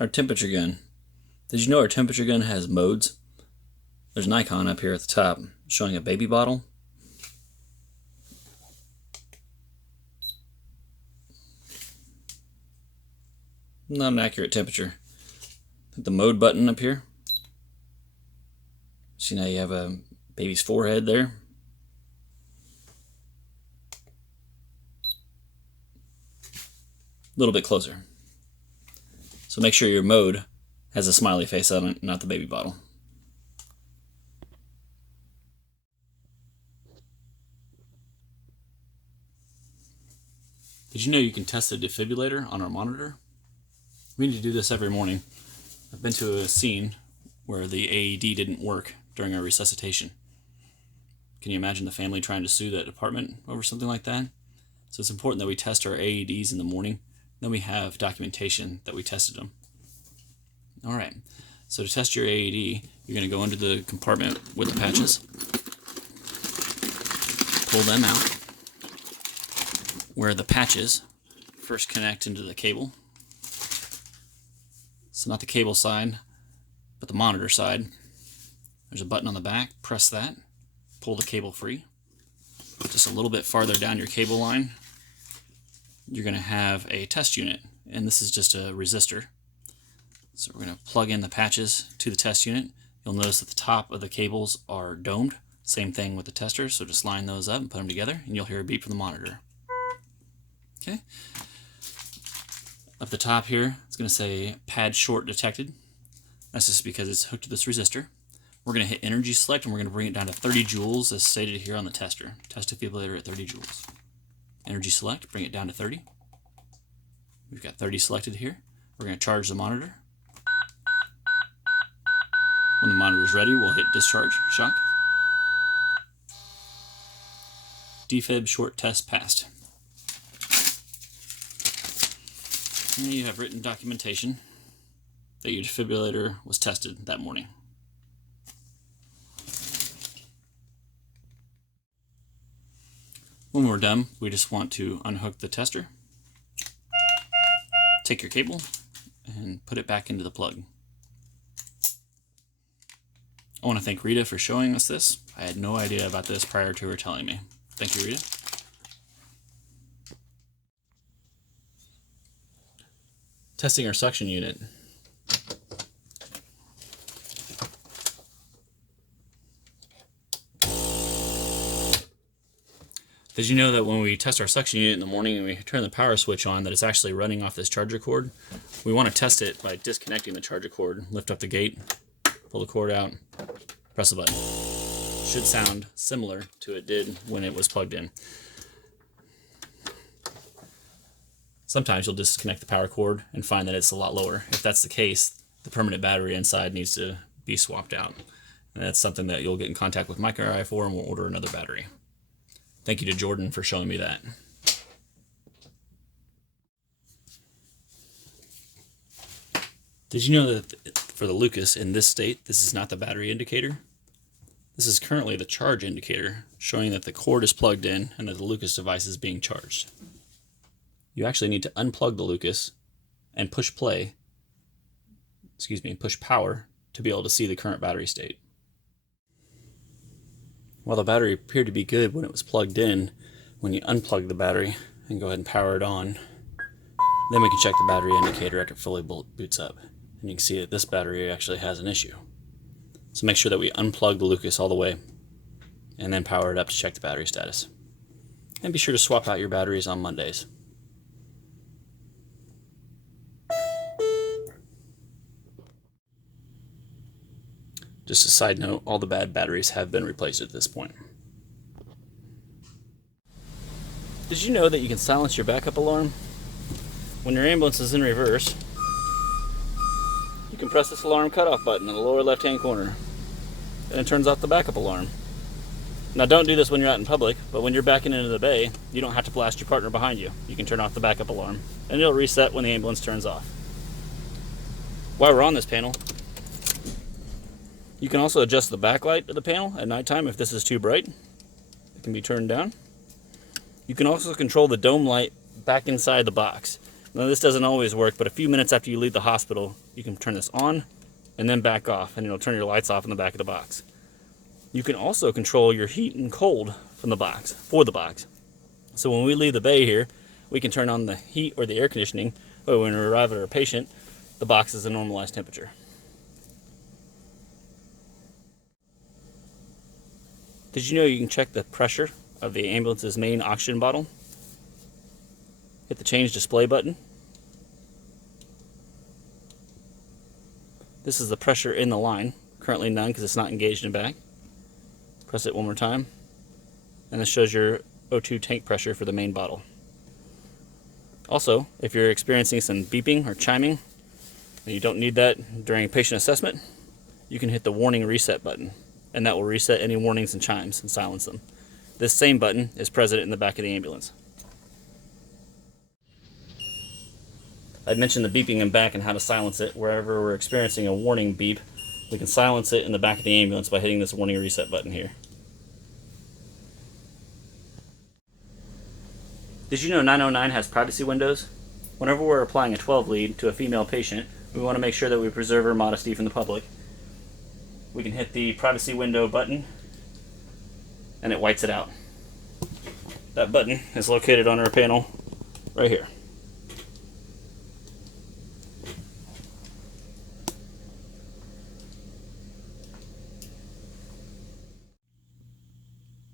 Our temperature gun. Did you know our temperature gun has modes? There's an icon up here at the top showing a baby bottle. Not an accurate temperature. Hit the mode button up here. See, now you have a baby's forehead there. A little bit closer. So make sure your mode has a smiley face on it, not the baby bottle. Did you know you can test the defibrillator on our monitor? We need to do this every morning. I've been to a scene where the AED didn't work during our resuscitation. Can you imagine the family trying to sue that department over something like that? So it's important that we test our AEDs in the morning. Then we have documentation that we tested them. All right, so to test your AED, you're going to go into the compartment with the patches, pull them out, where the patches first connect into the cable. So not the cable side, but the monitor side. There's a button on the back, press that, pull the cable free. Just a little bit farther down your cable line, you're going to have a test unit, and this is just a resistor. So we're going to plug in the patches to the test unit. You'll notice that the top of the cables are domed. Same thing with the testers, so just line those up and put them together, and you'll hear a beep from the monitor. Okay. Up the top here, it's going to say pad short detected. That's just because it's hooked to this resistor. We're going to hit energy select, and we're going to bring it down to 30 joules as stated here on the tester. Test defibrillator at 30 joules. Energy select, bring it down to 30. We've got 30 selected here. We're going to charge the monitor. When the monitor is ready, we'll hit discharge shock. Defib short test passed. And you have written documentation that your defibrillator was tested that morning. When we're done, we just want to unhook the tester, take your cable, and put it back into the plug. I want to thank Rita for showing us this. I had no idea about this prior to her telling me. Thank you, Rita. Testing our suction unit. Did you know that when we test our suction unit in the morning and we turn the power switch on, that it's actually running off this charger cord? We want to test it by disconnecting the charger cord. Lift up the gate, pull the cord out, press the button. Should sound similar to it did when it was plugged in. Sometimes you'll disconnect the power cord and find that it's a lot lower. If that's the case, the permanent battery inside needs to be swapped out. And that's something that you'll get in contact with Mike or I for, and we'll order another battery. Thank you to Jordan for showing me that. Did you know that for the Lucas in this state, this is not the battery indicator? This is currently the charge indicator, showing that the cord is plugged in and that the Lucas device is being charged. You actually need to unplug the Lucas and push power to be able to see the current battery state. While the battery appeared to be good when it was plugged in, when you unplug the battery and go ahead and power it on, then we can check the battery indicator after it fully boots up. And you can see that this battery actually has an issue. So make sure that we unplug the Lucas all the way and then power it up to check the battery status. And be sure to swap out your batteries on Mondays. Just a side note, all the bad batteries have been replaced at this point. Did you know that you can silence your backup alarm? When your ambulance is in reverse, you can press this alarm cutoff button in the lower left-hand corner, and it turns off the backup alarm. Now don't do this when you're out in public, but when you're backing into the bay, you don't have to blast your partner behind you. You can turn off the backup alarm, and it'll reset when the ambulance turns off. While we're on this panel, you can also adjust the backlight of the panel at nighttime if this is too bright. It can be turned down. You can also control the dome light back inside the box. Now this doesn't always work, but a few minutes after you leave the hospital, you can turn this on and then back off, and it'll turn your lights off in the back of the box. You can also control your heat and cold from the box, for the box. So when we leave the bay here, we can turn on the heat or the air conditioning, but when we arrive at our patient, the box is a normalized temperature. Did you know you can check the pressure of the ambulance's main oxygen bottle? Hit the change display button. This is the pressure in the line. Currently none because it's not engaged in back. Press it one more time, and this shows your O2 tank pressure for the main bottle. Also, if you're experiencing some beeping or chiming, and you don't need that during patient assessment, you can hit the warning reset button, and that will reset any warnings and chimes and silence them. This same button is present in the back of the ambulance. I mentioned the beeping in back and how to silence it. Wherever we're experiencing a warning beep, we can silence it in the back of the ambulance by hitting this warning reset button here. Did you know 909 has privacy windows? Whenever we're applying a 12 lead to a female patient, we want to make sure that we preserve her modesty from the public. We can hit the privacy window button and it whites it out. That button is located on our panel right here.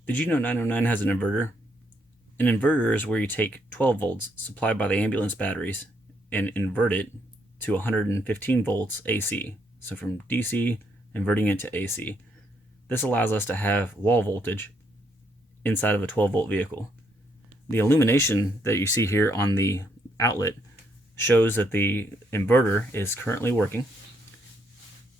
Did you know 909 has an inverter? An inverter is where you take 12 volts supplied by the ambulance batteries and invert it to 115 volts AC. So from DC, inverting it to AC. This allows us to have wall voltage inside of a 12 volt vehicle. The illumination that you see here on the outlet shows that the inverter is currently working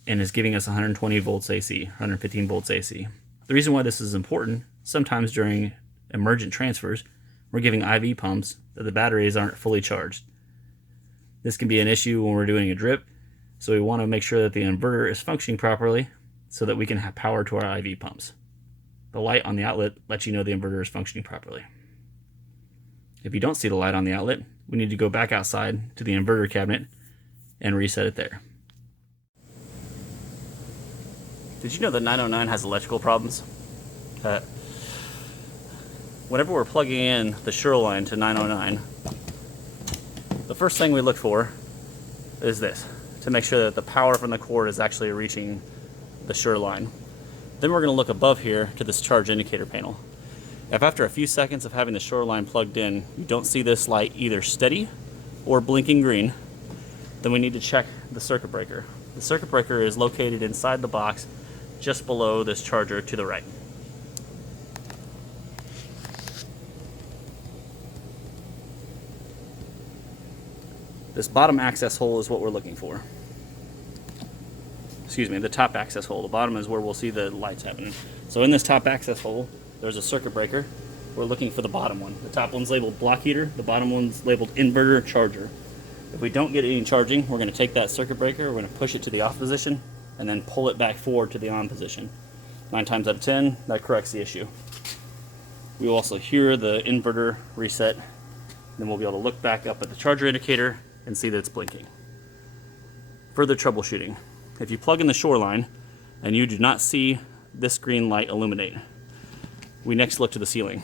and is giving us 120 volts AC, 115 volts AC. The reason why this is important, sometimes during emergent transfers, we're giving IV pumps that the batteries aren't fully charged. This can be an issue when we're doing a drip, so we want to make sure that the inverter is functioning properly so that we can have power to our IV pumps. The light on the outlet lets you know the inverter is functioning properly. If you don't see the light on the outlet, we need to go back outside to the inverter cabinet and reset it there. Did you know that 909 has electrical problems? Whenever we're plugging in the Shoreline to 909, the first thing we look for is this, to make sure that the power from the cord is actually reaching the Shoreline. Then we're going to look above here to this charge indicator panel. If after a few seconds of having the Shoreline plugged in, you don't see this light either steady or blinking green, then we need to check the circuit breaker. The circuit breaker is located inside the box just below this charger to the right. This bottom access hole is what we're looking for. Excuse me, the top access hole. The bottom is where we'll see the lights happening. So in this top access hole, there's a circuit breaker. We're looking for the bottom one. The top one's labeled block heater. The bottom one's labeled inverter charger. If we don't get any charging, we're going to take that circuit breaker, we're going to push it to the off position, and then pull it back forward to the on position. 9 times out of 10, that corrects the issue. We will also hear the inverter reset. Then we'll be able to look back up at the charger indicator and see that it's blinking. Further troubleshooting. If you plug in the Shoreline and you do not see this green light illuminate, we next look to the ceiling.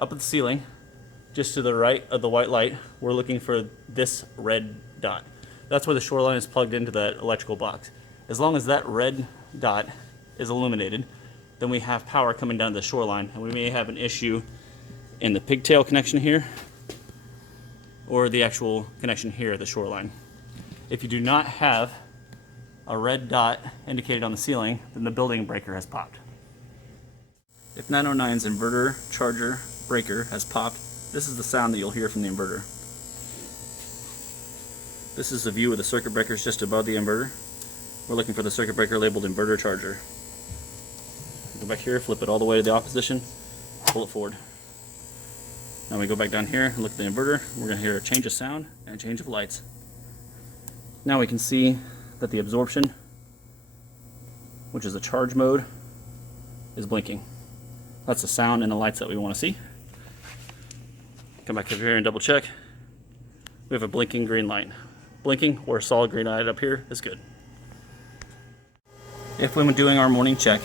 Up at the ceiling, just to the right of the white light, we're looking for this red dot. That's where the Shoreline is plugged into that electrical box. As long as that red dot is illuminated, then we have power coming down to the Shoreline, and we may have an issue in the pigtail connection here or the actual connection here at the Shoreline. If you do not have a red dot indicated on the ceiling, then the building breaker has popped. If 909's inverter, charger, breaker has popped, this is the sound that you'll hear from the inverter. This is the view of the circuit breakers just above the inverter. We're looking for the circuit breaker labeled inverter charger. Go back here, flip it all the way to the off position, pull it forward. Now we go back down here and look at the inverter. We're going to hear a change of sound and a change of lights. Now we can see that the absorption, which is the charge mode, is blinking. That's the sound and the lights that we want to see. Come back over here and double check. We have a blinking green light. Blinking or a solid green light up here is good. If when doing our morning check,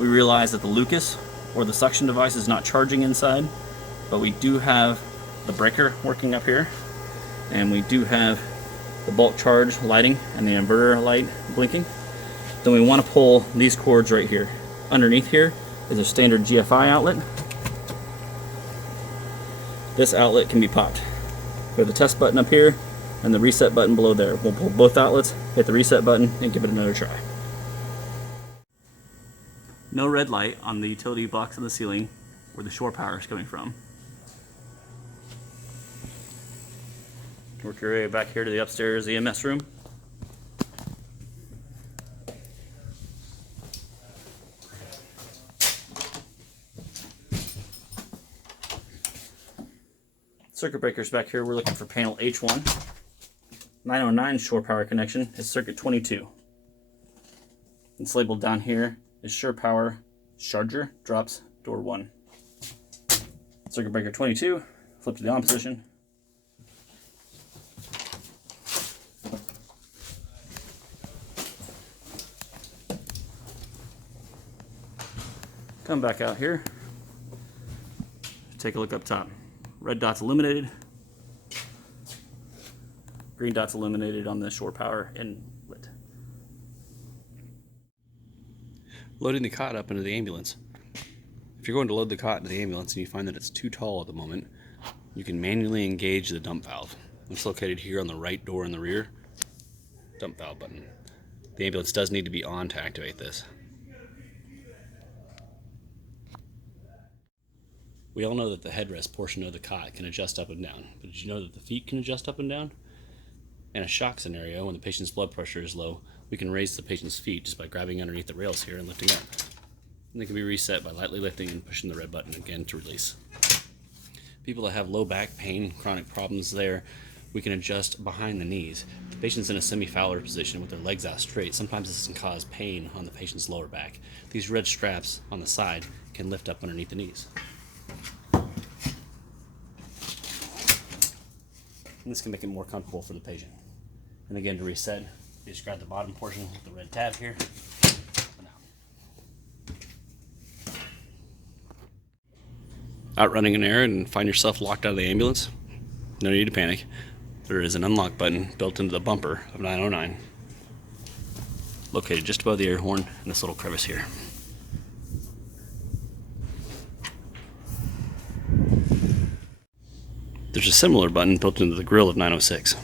we realize that the Lucas or the suction device is not charging inside, but we do have the breaker working up here, and we do have the bulk charge lighting and the inverter light blinking, then we want to pull these cords right here. Underneath here is a standard GFI outlet. This outlet can be popped. We have the test button up here and the reset button below there. We'll pull both outlets, hit the reset button, and give it another try. No red light on the utility box on the ceiling where the shore power is coming from. Work your way back here to the upstairs EMS room. Circuit breakers back here, we're looking for panel H1. 909 shore power connection is circuit 22. It's labeled down here is shore power charger drops door 1. Circuit breaker 22, flip to the on position. Come back out here, take a look up top. Red dot's illuminated, green dot's illuminated on the shore power inlet. Loading the cot up into the ambulance. If you're going to load the cot into the ambulance and you find that it's too tall at the moment, you can manually engage the dump valve. It's located here on the right door in the rear. Dump valve button. The ambulance does need to be on to activate this. We all know that the headrest portion of the cot can adjust up and down, but did you know that the feet can adjust up and down? In a shock scenario, when the patient's blood pressure is low, we can raise the patient's feet just by grabbing underneath the rails here and lifting up. And they can be reset by lightly lifting and pushing the red button again to release. People that have low back pain, chronic problems there, we can adjust behind the knees. If the patient's in a semi-Fowler position with their legs out straight, sometimes this can cause pain on the patient's lower back. These red straps on the side can lift up underneath the knees. And this can make it more comfortable for the patient. And again, to reset, you just grab the bottom portion with the red tab here. Out running an errand and find yourself locked out of the ambulance? No need to panic. There is an unlock button built into the bumper of 909, located just above the air horn in this little crevice here. There's a similar button built into the grill of 906.